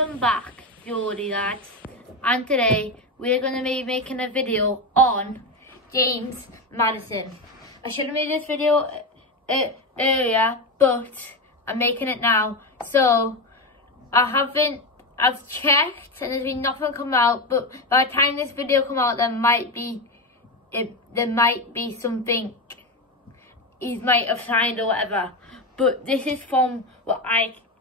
Welcome back, Geordie lads, and today we're going to be making a video on James Maddison. I should have made this video earlier, but I'm making it now. So I've checked and there's been nothing come out, but by the time this video come out there might be something he might have signed or whatever. But this is from what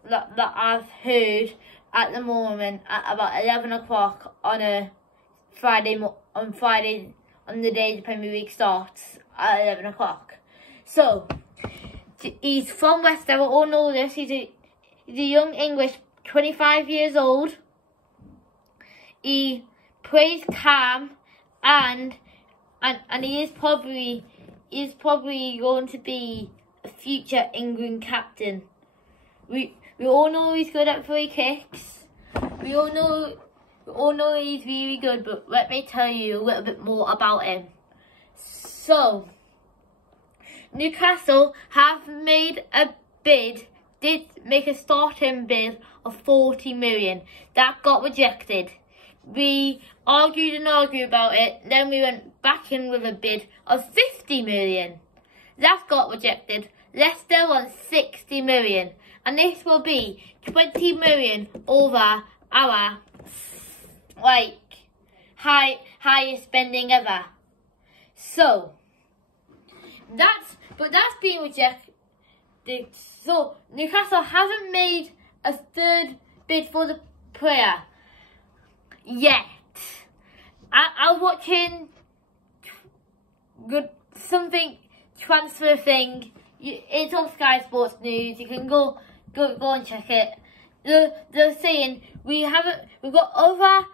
that I've heard at the moment at about 11 o'clock on a Friday, on the day the Premier League starts at 11 o'clock. So he's from Leicester. We all know this. He's a young English, 25 years old. He plays calm and he is probably going to be a future England captain. We all know he's good at free kicks. We all know he's really good, but let me tell you a little bit more about him. So, Newcastle have made a bid, did make a starting bid of 40 million. That got rejected. We argued about it, then we went back in with a bid of 50 million. That got rejected. Leicester wants 60 million. And this will be 20 million over our highest spending ever. So that's been rejected. So Newcastle hasn't made a third bid for the player yet. I was watching something transfer thing. It's on Sky Sports News. You can go and check it. They're saying we've got other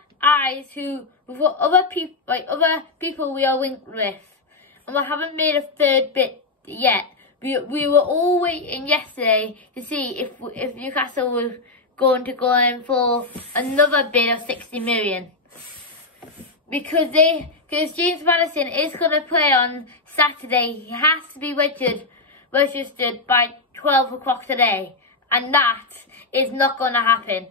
people we are linked with, and we haven't made a third bid yet. We were all waiting yesterday to see if Newcastle was going to go in for another bid of 60 million. Because James Maddison is going to play on Saturday. He has to be registered by 12 o'clock today, and that is not going to happen.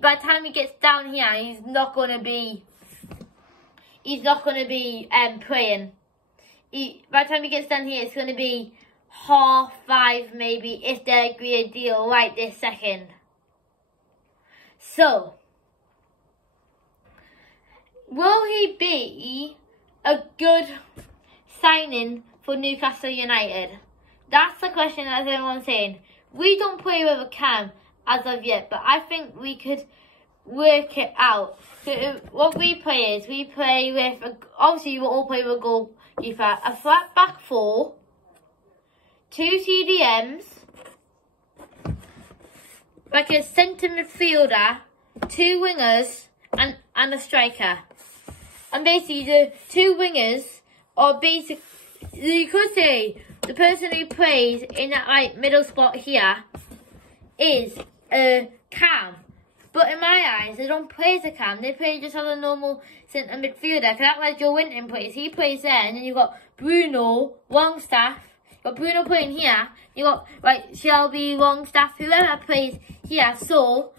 By the time he gets down here, he's not going to be playing. By the time he gets down here, it's going to be 5:30 maybe, if they agree a deal right this second. So, will he be a good signing for Newcastle United? That's the question that everyone's saying. We don't play with a cam as of yet, but I think we could work it out. So what we play is, we play with, obviously you will all play with a goalkeeper, a flat back four, 2 CDMs, like a centre midfielder, 2 wingers, and a striker. And basically the 2 wingers are basically, you could say, the person who plays in that middle spot here is Cam. But in my eyes, they don't play as a Cam. They play just as a normal centre midfielder. Because that's where Joe Winton plays. He plays there. And then you've got Bruno, Longstaff. You've got Bruno playing here. You've got Shelby, Longstaff, whoever plays here. So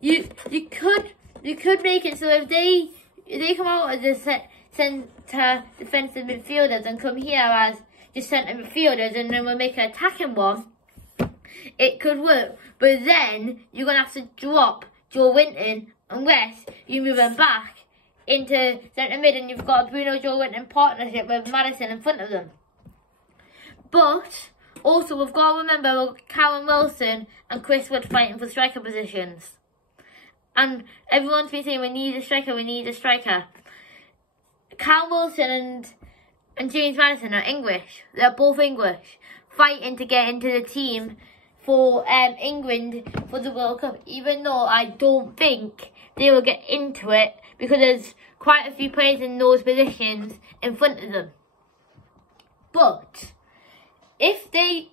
you could make it so if they come out as the centre defensive midfielders and come here as just centre midfielders, and then we'll make an attacking one, it could work. But then you're going to have to drop Joe Winton unless you move them back into centre mid, and you've got a Bruno Joe Winton partnership with Maddison in front of them. But also we've got to remember Callum Wilson and Chris Wood fighting for striker positions. And everyone's been saying we need a striker. Callum Wilson and James Maddison are English. They're both English, fighting to get into the team for England for the World Cup, even though I don't think they will get into it because there's quite a few players in those positions in front of them. But if they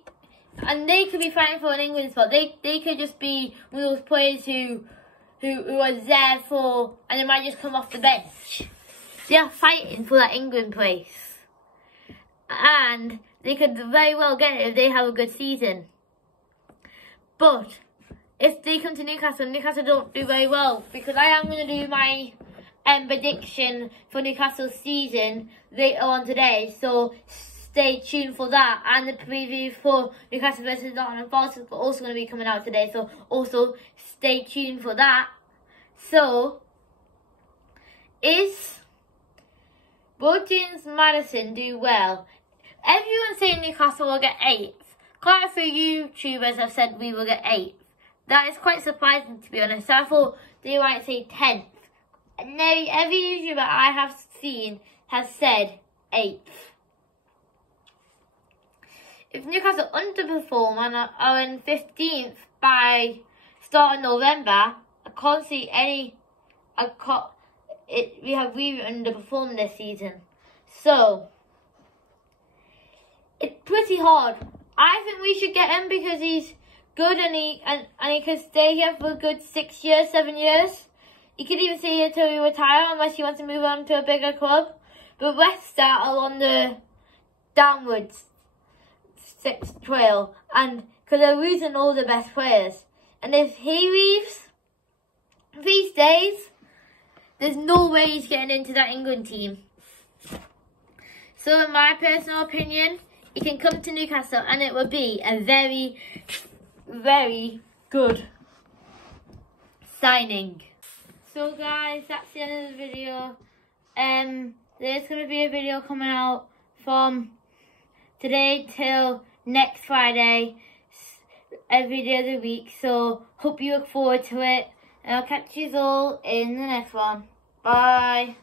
could be fighting for an England spot, they could just be one of those players who are there for, and they might just come off the bench. They are fighting for that England place, and they could very well get it if they have a good season. But if they come to Newcastle, Newcastle don't do very well, because I am going to do my prediction for Newcastle's season later on today, so stay tuned for that. And the preview for Newcastle versus Nottingham Forest is also going to be coming out today, so also stay tuned for that. So, will James Maddison do well? Everyone's saying Newcastle will get 8th. Quite a few YouTubers have said we will get 8th. That is quite surprising, to be honest. I thought they might say 10th. No, every YouTuber I have seen has said 8th. If Newcastle underperform and are in 15th by start of November, I can't see any. We have really underperformed this season. So, it's pretty hard. I think we should get him because he's good and he could stay here for a good 6 years, 7 years. He could even stay here till he retire unless he wants to move on to a bigger club. But Leicester are on the downwards trail, and because they're losing all the best players. And if he leaves, if he stays, there's no way he's getting into that England team. So in my personal opinion, he can come to Newcastle and it will be a very, very good signing. So guys, that's the end of the video. There's going to be a video coming out from today till next Friday, every day of the week. So hope you look forward to it. And I'll catch you all in the next one. Bye.